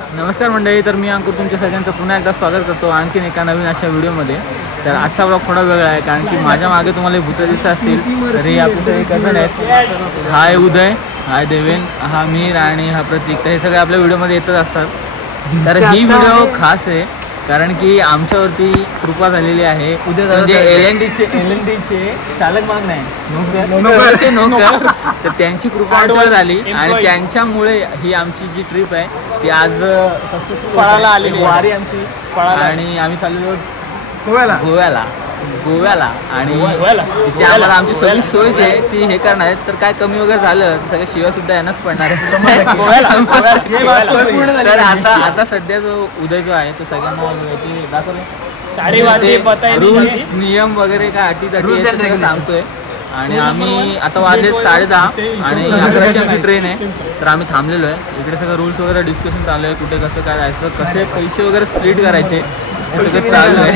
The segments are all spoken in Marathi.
नमस्कार मंडळी, तर मी अंकुर तुमच्या सगळ्यांचं पुन्हा एकदा स्वागत करतो आणखीन एका नवीन अशा व्हिडिओमध्ये। तर आजचा ब्लॉग थोडा वेगळा आहे कारण की माझ्या मागे तुम्हाला भूत दिसत असतील। तर हे आपले कझन आहेत, हा आहे उदय, हा देवेन, हा मीर आणि हा प्रतीक। तर हे सगळे आपल्या व्हिडिओमध्ये येतच असतात। तर ही व्हिडिओ खास आहे कारण की आमच्यावरती कृपा झालेली आहे। म्हणजे एल&डीचे चालक मान नाही नोकर, तर त्यांची कृपा आमच्यावर झाली आणि त्यांच्यामुळे ही आमची जी ट्रिप आहे ती आज सक्सेसफुल फळाला आलेली। वारी आमची फळाला आणि आम्ही चाललो गोव्याला आणि तिथे आम्हाला आमची सगळी सोय जी आहे ती हे करणार आहेत। तर काय कमी वगैरे झालं तर सगळे शिवा सुद्धा यांनाच पडणार आहे। तर आता सध्या जो उदय जो आहे तो सगळ्यांना दाखवले रूल्स नियम वगैरे काय अटी सांगतोय। आणि आम्ही आता वाजले 10:30 आणि 11ची आमची ट्रेन आहे। तर आम्ही थांबलेलो आहे इकडे, सगळं रूल्स वगैरे डिस्कशन चालू आहे, कुठे कसं काय जायचं, कसे पैसे वगैरे स्प्लिट करायचे सगळं चालू आहे।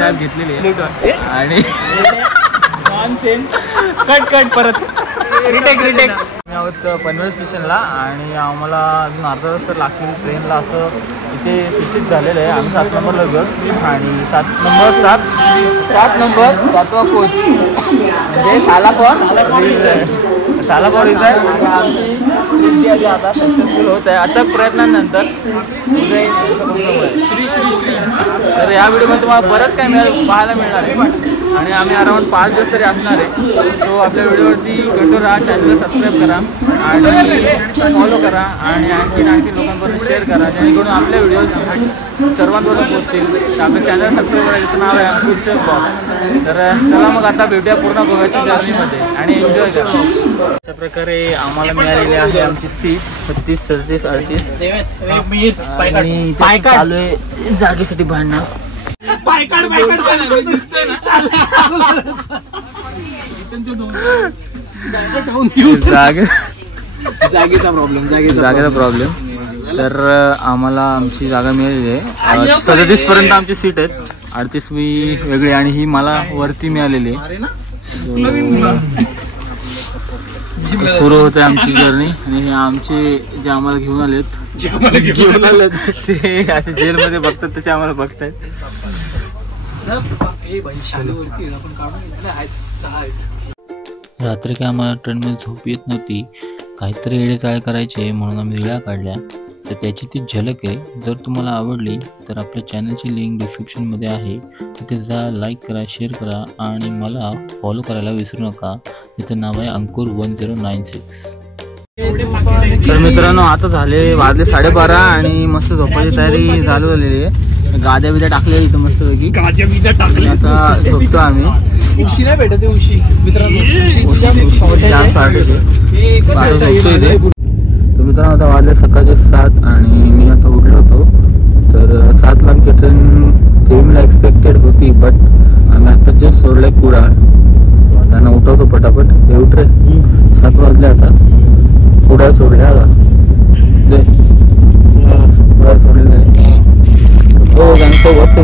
ॲप घेतलेली आहे आणि कट परत रिटेक आम्ही आहोत पनवेल स्टेशनला आणि आम्हाला अजून अर्धा तास तर लागतील ट्रेनला असं इथे सूचित झालेलं आहे। आम्ही 7 नंबरला गेलो आणि 7 नंबर 7वा कोच म्हणजे तालापॉर इथं आहे। आमची आता सक्सेसफुल होत आहे अथक प्रयत्नानंतर श्री तर या व्हिडिओमध्ये तुम्हाला बरंच काय पाहायला मिळणार आहे आणि आम्ही अराउंड 5 दिवस तरी असणार आहे। सो आपल्या व्हिडिओवरती कंटिन्यू राहा, चॅनलला सबस्क्राईब करा आणि फॉलो करा आणि आणखीन लोकांपर्यंत शेअर करा जेणेकरून आपल्या व्हिडिओज सर्वांपर्यंत पोहोचतील। आपल्या चॅनल सबस्क्राईब करायचं नाव आहे अंकुरचे ब्लॉग। तर चला मग आता भेटूया पूर्ण गोव्याच्या जर्नीमध्ये आणि एन्जॉय करा। अशा प्रकारे आम्हाला मिळालेली आहे आमची सीट 36, 37, 38 आणि चालू आहे जागेसाठी भांडणं। जागेचा प्रॉब्लेम तर आम्हाला आमची जागा मिळालेली आहे। 37 पर्यंत आमची सीट आहेत, 38वी वेगळी आणि ही मला वरती मिळालेली आहे। सुरू होते आमची जर्नी आणि हे आमचे जे आम्हाला घेऊन आलेत ते असे जेलमध्ये बघतात तसे आम्हाला बघतायत। रात्री काय आम्हाला ट्रेनमध्ये झोप येत नव्हती, काहीतरी येडेचाळे करायचे म्हणून आम्ही रीळा काढल्या। तर त्याची ती झलक आहे। जर तुम्हाला आवडली तर आपल्या चॅनलची लिंक डिस्क्रिप्शनमध्ये आहे, तिथे जा, लाईक करा, शेअर करा आणि मला फॉलो करायला विसरू नका। तिचं नाव आहे अंकुर 1096। तर मित्रांनो आता वाजले 12:30 आणि मस्त झोपायची तयारी चालू झालेली आहे। गाद्या बिद्या टाकल्या इथं मस्त पैकी आता झोपतो आम्ही। उशी नाही भेटत उशी मित्रांनो, मित्रांनो आता वाजले सकाळचे 7 आणि मी आता उठलो होतो। तर 7ला आमची ट्रेन थेरीमला एक्सपेक्टेड होती, बट आम्ही आता जस्ट सोडले कुडाळ। त्यांना उठवतो पटापट, हे उठ रे, 7 वाजले आता। कुडाळ सोडले आता कुडाळ सोडले हो गाणं बसतो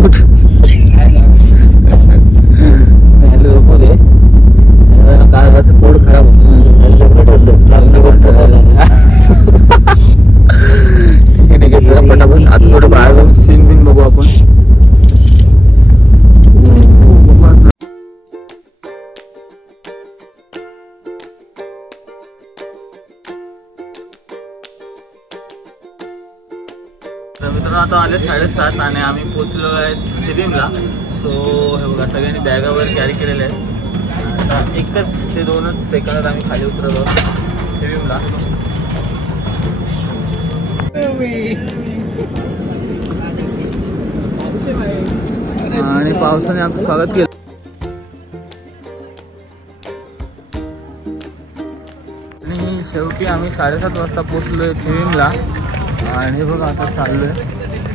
उठ झोपू दे, काळाचं पोट खराब होतं। ठीक आहे जरा पटापट आता थोडं बाहेर जाऊन सीन बिन बघू आपण। मित्रांनो आता आले 7:30 आणि आम्ही पोचलो आहे थिरीमला। सो हे बघा सगळ्यांनी बॅगा वगैरे कॅरी केलेल्या आहेत। आता एकच ते 2च सेकंदात आम्ही खाली उतरलो थिरीमला आणि पावसाने आमचं स्वागत केलं। आणि शेवटी आम्ही 7:30 वाजता पोचलोय थिरीमला आणि बघा आता चाललोय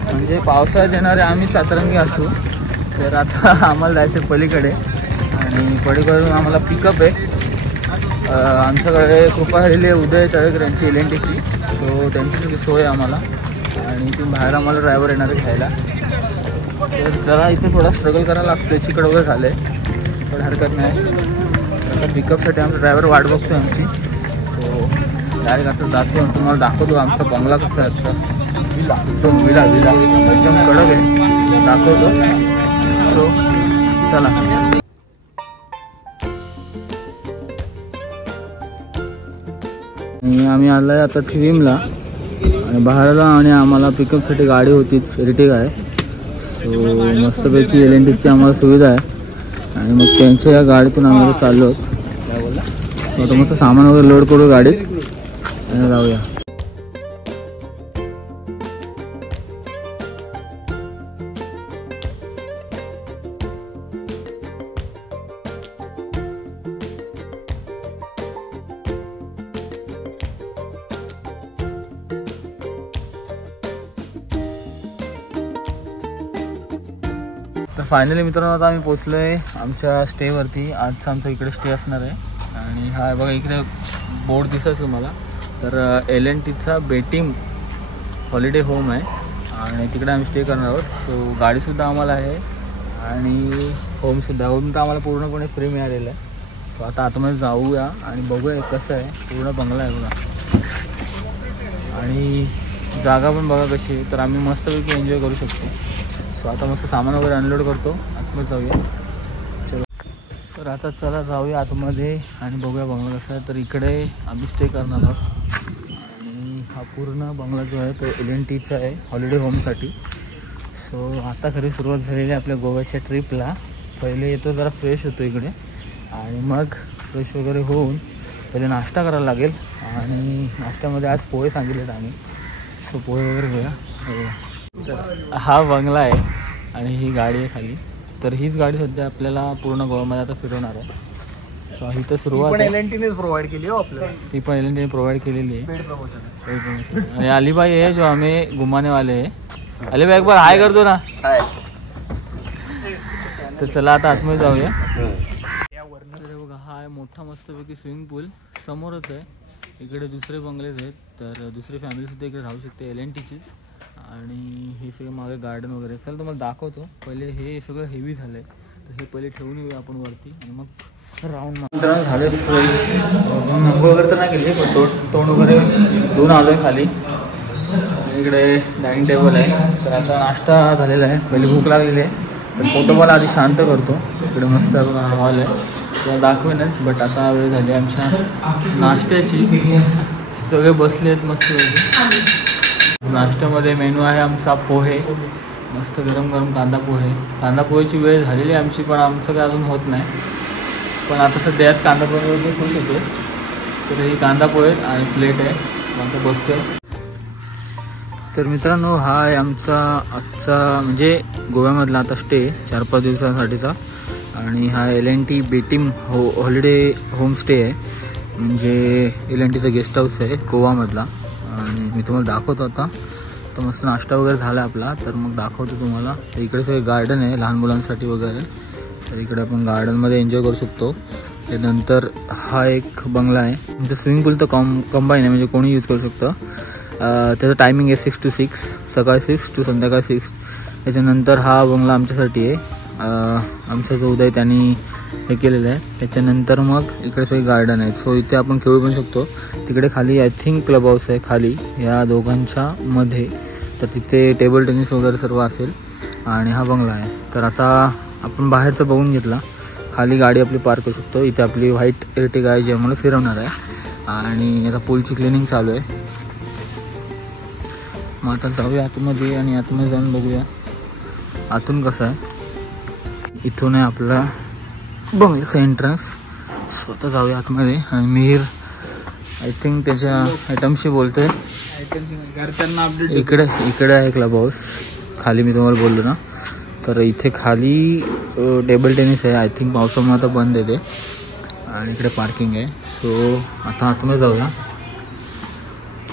म्हणजे पावसाळ्यात येणारे आम्ही चातरंगी असू। तर आता आम्हाला जायचं पलीकडे आणि पलीकडून आम्हाला पिकअप आहे। आमच्याकडे कृपा झालेली आहे उदय तळेकर यांची एल&डीची, सो त्यांची सोय आम्हाला आणि ती बाहेर आम्हाला ड्रायव्हर येणार आहे घ्यायला। तर जरा इथे थोडा स्ट्रगल करायला लागतो, चिकट वगैरे झालं आहे पण हरकत नाही। पिकअपसाठी आमचा ड्रायव्हर वाट बघतो आमची। सो डायरेक्ट आता जातो आणि तुम्हाला दाखवतो आमचा बंगला कसा आहे. एकदम विला एकदम कडक आहे, दाखवतो. सो चला. आम्ही आलो आहे आता थिविमला आणि बाहेरला आणि आम्हाला पिकअपसाठी गाडी होती रिटिक आहे. सो मस्तपैकी LNTची आम्हाला सुविधा आहे आणि मग त्यांच्या या गाडीतून आम्हाला चाललो आहोत. आता मस्त सामान वगैरे लोड करू गाडीत आणि जाऊया. तर फायनली मित्रांनो आता आम्ही पोचलो आहे आमच्या स्टेवरती. आजचा आमचा इकडे स्टे असणार आहे आणि हा बघा इकडे बोर्ड दिसत तुम्हाला. तर LNTचा बेटिम हॉलिडे होम आहे आणि तिकडे आम्ही स्टे करणार आहोत. सो गाडीसुद्धा आम्हाला आहे आणि होमसुद्धा. होम तर आम्हाला पूर्णपणे फ्री मिळालेलं आहे. सो आता आतमध्ये जाऊया आणि बघूया कसं आहे. पूर्ण बंगला आहे बघा आणि जागा पण बघा कशी आहे. तर आम्ही मस्तपैकी एन्जॉय करू शकतो. सो आता मस्त सामान वगैरे अनलोड करतो, आतमध्ये जाऊया. चलो तर आता चला जाऊया आतमध्ये आणि बघूया बंगला कसा आहे. तर इकडे आम्ही स्टे करणार आहोत आणि हा पूर्ण बंगला जो आहे तो LNTचा आहे हॉलिडे होमसाठी. सो आता खरी सुरुवात झालेली आहे आपल्या गोव्याच्या ट्रिपला. पहिले येतो जरा फ्रेश होतो इकडे आणि मग फ्रेश वगैरे होऊन पहिले नाश्ता करायला लागेल आणि नाश्त्यामध्ये आज पोहे सांगितलेत आम्ही. सो पोहे वगैरे घेऊया. तर हा बंगला आहे आणि ही गाडी आहे खाली. तर हीच गाडी सध्या आपल्याला पूर्ण गोव्यामध्ये आता फिरवणार आहे. सो ही तर सुरुवात LNTनेच प्रोव्हाइड केली हो आपल्याला. ती पण LNTने प्रोव्हाइड केलेली आहे. Paid promotion. आणि अलीबाई आहे जो हमें घुमाने वाले आहे. अलीबाई एक बार हाय करतो ना. तर चला आता आतमध्ये जाऊया. बघा हा आहे मोठा मस्तपैकी स्विमिंग पूल समोरच आहे. इकडे दुसरे बंगलेच आहेत. तर दुसरी फॅमिलीसुद्धा इकडे राहू शकते LNTचीच. आणि हे सगळं मागे गार्डन वगैरे. चला तुम्हाला दाखवतो. पहिले हे सगळं हेवी झालं आहे तर हे पहिले ठेवून येऊया आपण वरती आणि मग राऊंड मारून झाले फ्रेश. अंघोळ वगैरे तर नाही केली पण तोंड वगैरे धुवून आलो आहे खाली. इकडे डायनिंग टेबल आहे. तर आता नाश्ता झालेला आहे. पहिले भूक लागलेली आहे तर फोटो मला आधी शांत करतो. इकडे मस्त हॉल आहे तर दाखवेनच. बट आता वेळ झाली आमच्या नाश्त्याची. सगळे बसले आहेत मस्त. नाश्त्यामध्ये मेनू आहे आमचा पोहे, मस्त गरम गरम कांदा पोहेची वेळ झालेली आहे आमची पण आमचं काय अजून होत नाही. पण आता सध्याच कांदा पोहे खुश होतो. तर ही कांदा पोहे आणि प्लेट आहे. आता बसतो. तर मित्रांनो हा आहे आमचा आजचा म्हणजे गोव्यामधला आता स्टे 4-5 दिवसांसाठीचा. आणि हा LNT बेटिम हॉलिडे होम स्टे आहे. म्हणजे LNTचा गेस्ट हाऊस आहे गोवामधला. आणि मी तुम्हाला दाखवतो आता. तर मस्त नाश्ता वगैरे झाला आपला. तर मग दाखवतो तुम्हाला. इकडे सगळे गार्डन आहे लहान मुलांसाठी वगैरे. तर इकडे आपण गार्डनमध्ये एन्जॉय करू शकतो. त्यानंतर हा एक बंगला आहे. म्हणजे स्विमिंग पूल तर कंबाईन आहे म्हणजे कोणी यूज करू शकतं. त्याचं टायमिंग आहे 6 to 6 सकाळी 6 to संध्याकाळी 6. त्याच्यानंतर हा बंगला आमच्यासाठी आहे. आमचा जो उदय त्यांनी हे केलेलं आहे. त्याच्यानंतर मग इकडे सगळे गार्डन आहेत. सो इथे आपण खेळू पण शकतो. तिकडे खाली आय थिंक क्लब हाऊस आहे खाली या दोघांच्या मध्ये. तर तिथे टेबल टेनिस वगैरे सर्व असेल. आणि हा बंगला आहे. तर आता आपण बाहेरचं बघून घेतला. खाली गाडी आपली पार्क करू शकतो. इथे आपली व्हाईट एर्टिगा आहे जी आम्हाला फिरवणार आहे. आणि आता पूलची क्लिनिंग चालू आहे. मग आता जाऊया आतमध्ये आणि आतमध्ये जाऊन बघूया आतून कसं आहे. इथून आहे आपला बंगल्याचं एंट्रन्स. स्वतः जाऊया आतमध्ये. आणि मिहीर आय थिंक त्याच्या आयटमशी बोलतोय. इकडे आहे क्लब हाऊस खाली मी तुम्हाला बोललो ना. तर इथे खाली टेबल टेनिस आहे. आय थिंक पावसामुळे आता बंद आहे ते. आणि इकडे पार्किंग आहे. सो आता आतमध्ये जाऊया.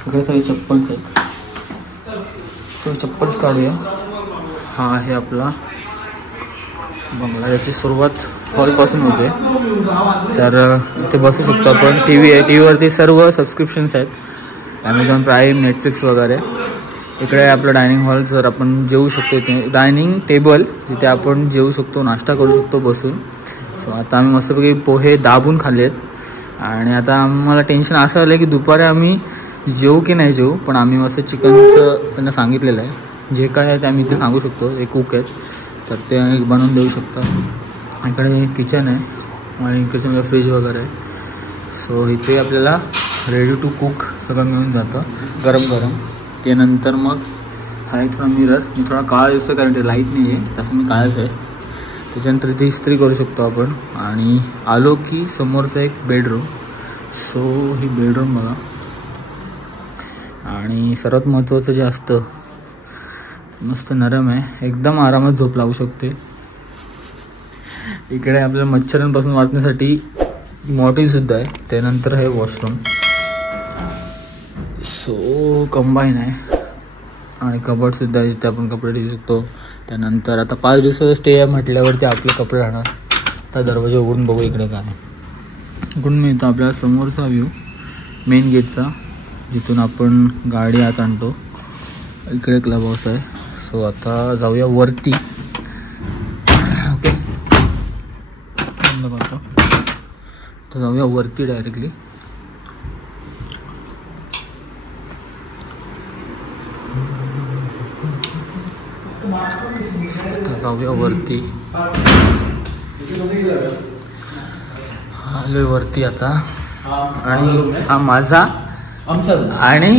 इकडे सगळे चप्पल्स आहेत. सो चप्पल्स काढूया. हा आहे आपला बंगला. याची सुरुवात हॉलपासून होते. तर इथे बसू शकतो आपण. टी व्ही आहे. टी व्हीवरती सर्व सबस्क्रिप्शन्स आहेत. ॲमेझॉन प्राईम, नेटफ्लिक्स वगैरे. इकडे आपलं डायनिंग हॉल. जर आपण जेवू शकतो इथे. डायनिंग टेबल जिथे आपण जेवू शकतो नाश्ता करू शकतो बसून. सो आता आम्ही मस्तपैकी पोहे दाबून खाल्ले आहेत. आणि आता आम्हाला टेन्शन असं आलं की दुपारी आम्ही जेवू की नाही जेवू, पण आम्ही मस्त चिकनचं त्यांना सांगितलेलं आहे. जे काय आहे ते आम्ही इथे सांगू शकतो. एक कुक आहेत तर ते बनवून देऊ शकतात. इकडे किचन आहे आणि किचनमध्ये फ्रीज वगैरे आहे. सो इथे आपल्याला रेडी टू कुक सगळं मिळून जातं गरम गरम. ते नंतर मग हा एक थोडा मिरर, मी थोडा काळा दिसतो कारण ते लाईट नाही आहे, तसं मी काळाच आहे. त्याच्यानंतर इथे इस्त्री करू शकतो आपण. आणि आलो की समोरचा एक बेडरूम. सो ही बेडरूम बघा. आणि सर्वात महत्त्वाचं जे असतं मस्त नरम आहे, एकदम आरामात झोप लागू शकते. इकडे आपल्याला मच्छरांपासून वाचण्यासाठी मॉटीसुद्धा आहे. त्यानंतर हे वॉशरूम. सो कंबाईन आहे आणि कबडसुद्धा आहे जिथे आपण कपडे ठेवू शकतो. त्यानंतर आता 5 दिवसाचा स्टे आहे म्हटल्यावरती आपले कपडे राहणार. तर दरवाजा उघडून बघू इकडे काय. इकडून मिळतो आपल्याला समोरचा व्ह्यू मेन गेटचा, जिथून आपण गाडी आत आणतो. इकडे क्लब हाऊस आहे. सो आता जाऊया वरती. ओके बंद करतो. तर जाऊया वरती डायरेक्टली. तर जाऊया वरती. आलोय वरती आता. आणि हा माझा आणि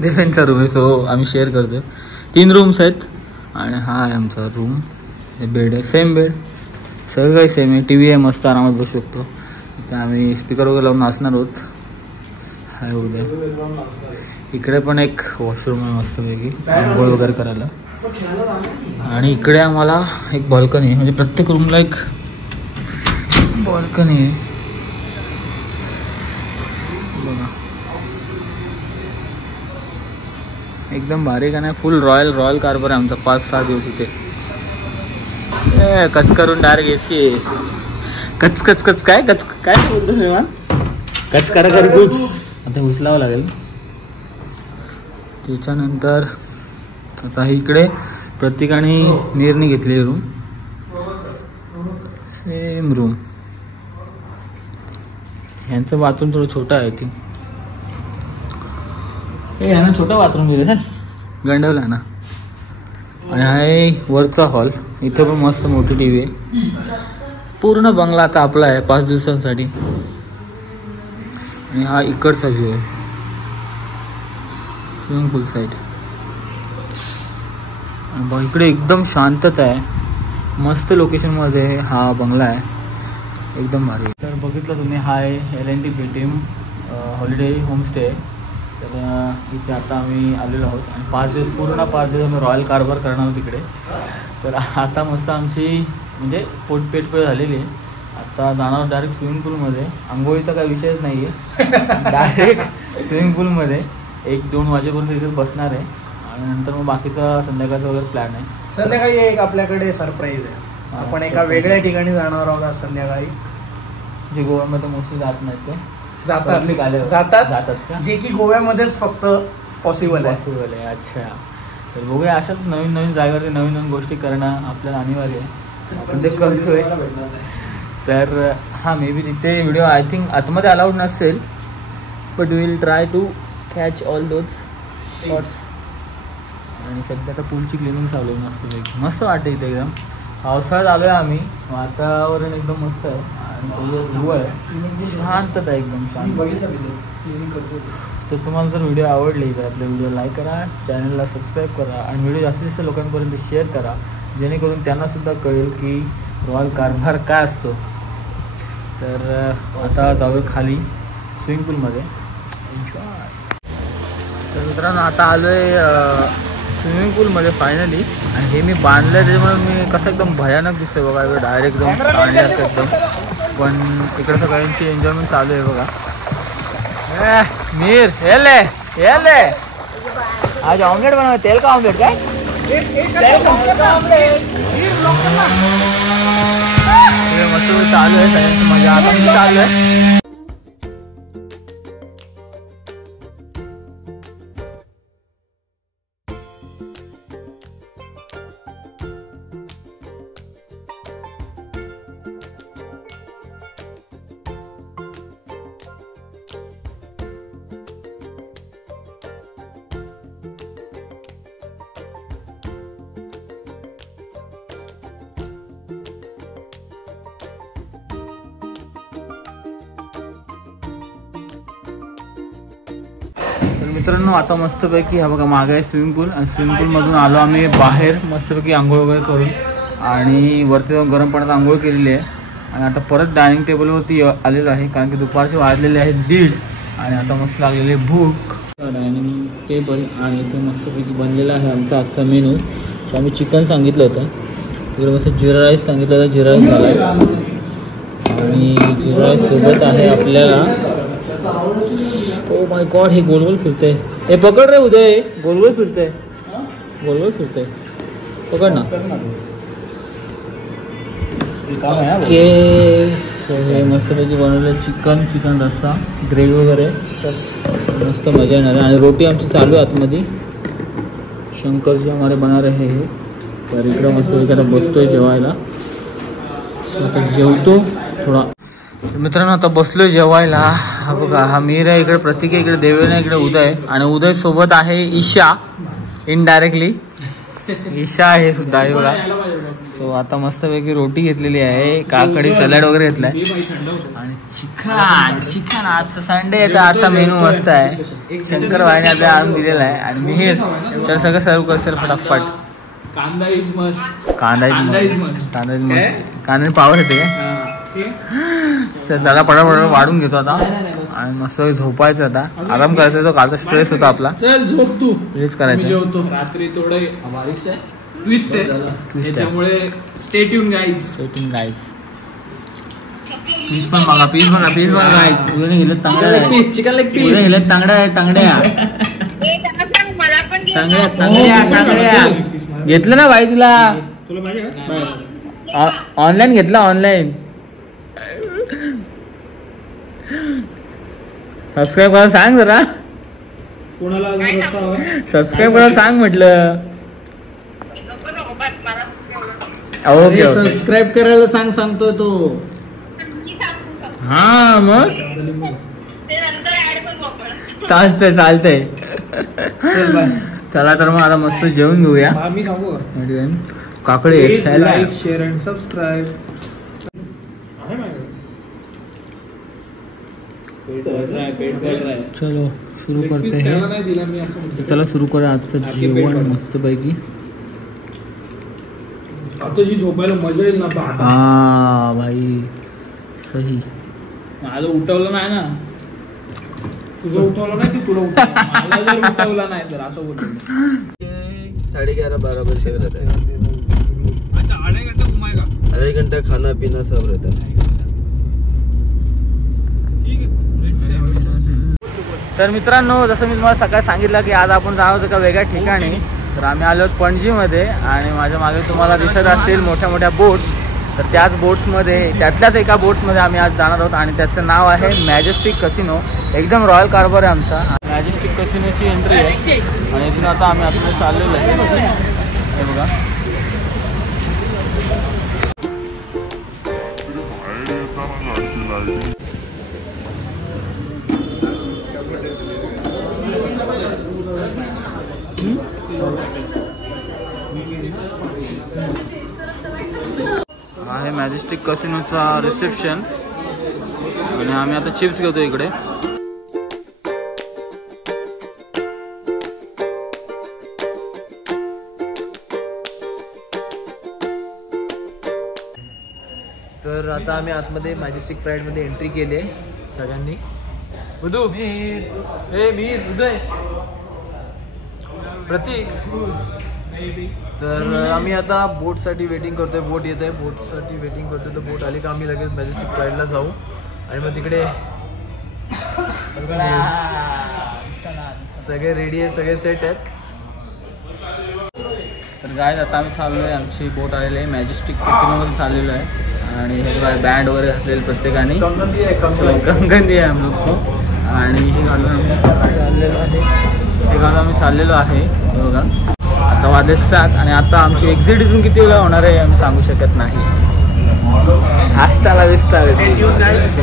देवेंचा रूम आहे. सो आम्ही शेअर करतो. 3 रूम्स आहेत आणि हा आहे आमचा रूम. हे बेड आहे, सेम बेड, सगळं काही सेम आहे. टी व्ही आहे, मस्त आरामात बसू शकतो. इथे आम्ही स्पीकर वगैरे लावून नाचणार आहोत. हाय उद्या. इकडे पण एक वॉशरूम आहे मस्तपैकी आंघोळ वगैरे करायला. आणि इकडे आम्हाला एक बॉल्कनी आहे, म्हणजे प्रत्येक रूमला एक बॉल्कनी आहे बघा. एकदम भारी का नाही. फुल रॉयल कारभार आहे आमचा. 5-6 दिवस इथे कच करून डायरेक्ट एसी आहे. कच कच कच काय कच काय बोलतो श्रीमान. कच करा करी गुप्स आता उचलावं लागेल. त्याच्यानंतर आता इकडे प्रत्येकाने मीरने घेतलेली रूम, सेम रूम. ह्यांचं बाथरूम थोडं छोटं आहे. ती ह्यांना छोटं बाथरूम दिलं सर, गंडवलं आहे ना. आणि हा आहे वरचा हॉल. इथे पण मस्त मोठी टी व्ही आहे. पूर्ण बंगला आता आपला आहे 5 दिवसांसाठी. आणि हा इकडचा व्ह्यू आहे स्विमिंग पूल साईड. आणि इकडे एकदम शांतता आहे. मस्त लोकेशनमध्ये हा बंगला आहे, एकदम भारी. तर बघितलं तुम्ही, हा आहे LNT पेटीएम हॉलिडे होमस्टे. तर इथे आता आम्ही आलेलो आहोत आणि 5 दिवस पूर्ण 5 दिवस आम्ही रॉयल कारभार करणार आहोत तिकडे. तर आता मस्त आमची म्हणजे पेट झालेली आहे. आता जाणार डायरेक्ट स्विमिंग पूलमध्ये. आंघोळीचा काही विषयच नाही आहे. डायरेक्ट स्विमिंग पूलमध्ये 1-2 वाजेपर्यंत इथे बसणार आहे. आणि नंतर मग बाकीचा संध्याकाळचा वगैरे प्लॅन आहे. संध्याकाळी एक आपल्याकडे सरप्राईज आहे. आपण एका वेगळ्या ठिकाणी जाणार आहोत आज संध्याकाळी. जे गोव्यामध्ये मोस्टली जात नाहीत ते जातात जे की गोव्यामध्येच फक्त पॉसिबल आहे. अच्छा. तर बघूया, अशाच नवीन जागेवरती नवीन गोष्टी करणं आपल्याला अनिवार्य आहे. आपण ते करतोय. तर हां, मे बी तिथे व्हिडिओ आय थिंक आतमध्ये अलाउड नसेल, but will try to catch all those shots. आणि सध्या आता पूलची क्लिनिंग चालू आहे. मस्त वाटतं इथे. एकदम पावसाळ्यात आलो आहे आम्ही. वातावरण एकदम मस्त आहे आणि सगळं धुवं आहे, शांतता आहे, एकदम शांत. तर तुम्हाला जर व्हिडिओ आवडली तर आपल्या व्हिडिओ लाईक करा, चॅनलला सबस्क्राईब करा आणि व्हिडिओ जास्तीत जास्त लोकांपर्यंत शेअर करा, जेणेकरून त्यांनासुद्धा कळेल की रॉयल कारभार काय असतो. तर आता जाऊया खाली स्विमिंग पूलमध्ये. एन्जॉय. तर मित्रांनो, आता आलो आहे स्विमिंग पूलमध्ये फायनली. आणि हे मी बांधलं आहे त्याच्यामुळे मी कसं एकदम भयानक दिसतोय बघा. डायरेक्ट एकदम पाण्यासारखं एकदम. पण इकडं सगळ्यांची एन्जॉयमेंट चालू आहे बघा. मीर हेले आज ऑमलेट बनव. तेल का ऑमलेट काय मस्त चालू आहे सगळ्यांची मजा. आता मी चालू आहे. तर मित्रांनो आता मस्तपैकी हा बघा मागे आहे स्विमिंग पूल आणि स्विमिंग पूलमधून आलो आम्ही बाहेर मस्तपैकी आंघोळ वगैरे करून आणि वरती जाऊन गरम पाण्यात आंघोळ केलेली आहे आणि आता परत डायनिंग टेबलवरती आलेलो आहे कारण की दुपारचे वाजलेले आहेत 1:30 आणि आता मस्त लागलेली भूक. डायनिंग टेबल आणि इथे मस्तपैकी बनलेला आहे आमचा आजचा मेनू. सो आम्ही चिकन सांगितलं होतं, तिकडे मस्त जिरा राईस सांगितलं होतं, जिरा राईस झाला आणि जिरा राईस सोबत आहे आपल्याला ओ माय गॉड हे गोल गोल फिरते. हे पकड रे उदय, गोल गोल फिरते, गोल गोल फिरते, पकड ना. ओके सो हे मस्तपैकी बनवलं चिकन रस्सा ग्रेव्ही वगैरे तर मस्त मजा येणार आहे आणि रोटी आमची चालू आहे आतमध्ये. शंकरजी हमारे बना रहे हे. तर इकडं मस्तपैकी आता बसतोय जेवायला. सो आता जेवतो थोडा. मित्रांनो आता बसलोय जेवायला. हा बघा हा मीर आहे इकडे, प्रतीक आहे इकडे, देवेन इकडे, उदय आणि उदय सोबत आहे ईशा. इनडायरेक्टली ईशा आहे सुद्धा आहे बघा. सो आता मस्तपैकी रोटी घेतलेली आहे, काकडी सॅलड वगैरे घेतलाय आणि चिकन आजचा संडे आहे तर आजचा मेनू मस्त आहे. शंकर भाईने आता आणून दिलेला आहे आणि मी चल सगळं सर्व करसेल फटाफट. कांदा इज मस्ट. कांदा पावर येते चला पटापट वाढून घेतो आता आणि मस्त झोपायचं आता, आराम करायचा. तो कालचा स्ट्रेस होता आपला. चल झोप तू, हेच करायचं. जेवतो रात्री थोडं ट्विस्ट आहे त्याच्यामुळे स्टे ट्यून गाईज. पीस पण बघा गाईज. उद्या गेलं तांगड्या, चिकन लेग पीस, उद्या गेलं तांगड्या घेतलं ना भाई तुला. ऑनलाईन घेतला, ऑनलाईन. सबस्क्राईब करायला सांग जरा, कोणाला सबस्क्राईब करायला सांग म्हटलं. ओके सबस्क्राईब करायला सांगतोय तो. हा मग चालतंय. चला तर मग आता मस्त जेवून घेऊया. मी सांगू Kakade like share and subscribe. चलो सुरू करते हैं. चला सुरू करा आजचं जेवण मस्त पैकी. आता जी झोपायला मजा येईल ना. हा भाई सही. माझं उठवलं नाही ना, तुझं उठवलं नाही की तुला उठवलं नाही तर असं बोलतो. 11:30-12 बजे रहता है. अच्छा आधे घंटे घुमाएगा. आधे घंटा खाना पीना सब रहता है. तर मित्रांनो जसं मी तुम्हाला सकाळी सांगितलं की आज आपण जाणार होतो एका वेगळ्या ठिकाणी. तर आम्ही आलो पणजीमध्ये आणि माझ्या मागे तुम्हाला दिसत असतील मोठ्या मोठ्या बोट्स. तर त्याच बोट्समध्ये त्यातल्याच एका बोट्समध्ये आम्ही आज जाणार आहोत आणि त्याचं नाव आहे मॅजेस्टिक कसिनो. एकदम रॉयल कारभार आहे आमचा. मॅजेस्टिक कसिनोची एंट्री आहे आणि इथून आता आम्ही आतमध्ये चाललेलो आहे. हे बघा आहे मॅजेस्टिक कसिनोचा रिसेप्शन आणि आम्ही आता चिप्स घेतो इकडे. तर आता आम्ही आतमध्ये मॅजेस्टिक प्राईड मध्ये एंट्री केली आहे सगळ्यांनी. उदू मीर उदय प्रतीक. तर आम्ही आता बोटसाठी वेटिंग करतोय. बोट येत आहे, बोटसाठी वेटिंग करतोय. तर बोट आली का आम्ही लगेच मॅजेस्टिक प्राईडला जाऊ आणि मग तिकडे सगळे रेडी आहे, सगळे सेट आहेत. तर गाइस आता आम्ही चाललो आहे, आमची बोट आलेली आहे मॅजेस्टिक कॅसिनोमध्ये चाललेलो आहे आणि हे बघा बँड वगैरे घातलेले प्रत्येकाने. कंगन आहे हम लोग को आणि हे घालून आम्ही चाललेलो आहे. हे बघा आता वाजले 7 आणि आता आमची एक्झिट इथून किती वेळा होणार आहे आम्ही सांगू शकत नाही. हस्ताला विस्तार. Stay tune guys.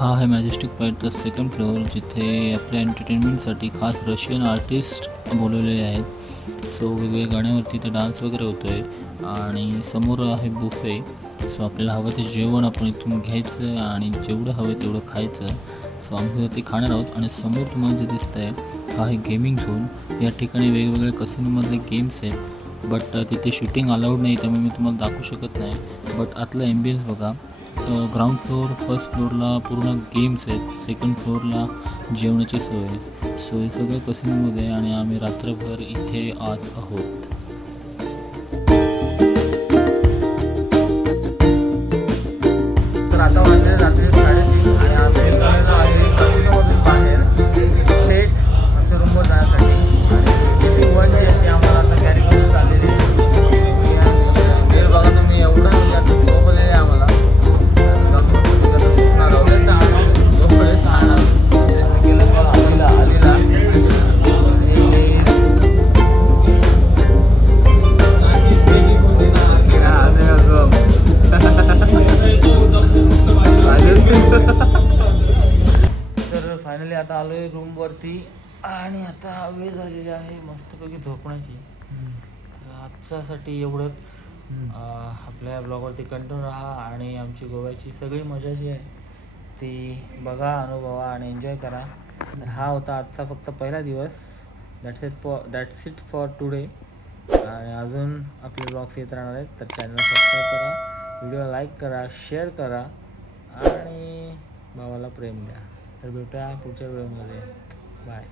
हा आहे मॅजेस्टिक प्राईडचा सेकंड फ्लोअर, जिथे आपल्या एंटरटेनमेंटसाठी खास रशियन आर्टिस्ट बोलवलेले आहेत. सो वेगवेगळ्या गाण्यावरती ते डान्स वगैरे होतो आहे. आणि समोर आहे बुफे. सो आपल्याला हवं ते जेवण आपण इथून घ्यायचं आणि जेवढं हवं तेवढं खायचं. सो आम्ही ते खाणार आहोत. आणि समोर तुम्हाला जे दिसतं आहे हा आहे गेमिंग झोन. या ठिकाणी वेगवेगळे कसिनोमधले गेम्स आहेत, बट तिथे शूटिंग अलाउड नाही, त्यामुळे मी तुम्हाला दाखवू शकत नाही. बट आतला एम्बियन्स बघा. ग्राउंड फ्लोअर, फर्स्ट फ्लोअरला पूर्ण गेम्स आहेत, सेकंड फ्लोअरला जेवणाची सोय आहे. सो हे सगळं कसिनोमध्ये आहे आणि आम्ही रात्रभर इथे आज आहोत. तर आता वाजले रात्री 3:30 आणि आम्ही निघालेलो आहे कसिनोमधून बाहेर थेट आमच्या रूमवर जाण्यासाठी. आणि मीटिंग 1 जी आहे ती आम्हाला आता कॅरी करून चाललेली आहे. वेळ बघा तुम्ही, एवढं झोपलेलं आहे आम्हाला. तर फायनली आता आलो आहे रूमवरती आणि आता वेळ झालेली आहे मस्तपैकी झोपण्याची. तर आजच्यासाठी एवढंच. आपल्या ब्लॉगवरती कंटिन्यू राहा आणि आमची गोव्याची सगळी मजा जी आहे ती बघा, अनुभवा आणि एन्जॉय करा. तर हा होता आजचा फक्त पहिला दिवस. That's it for today. आणि अजून आपले ब्लॉग्स येत राहणार आहेत. तर चॅनल सबस्क्राईब करा, व्हिडिओ लाईक करा, शेअर करा आणि भावाला प्रेम द्या. तर भेटूया पुढच्या व्हिडिओमध्ये. बाय.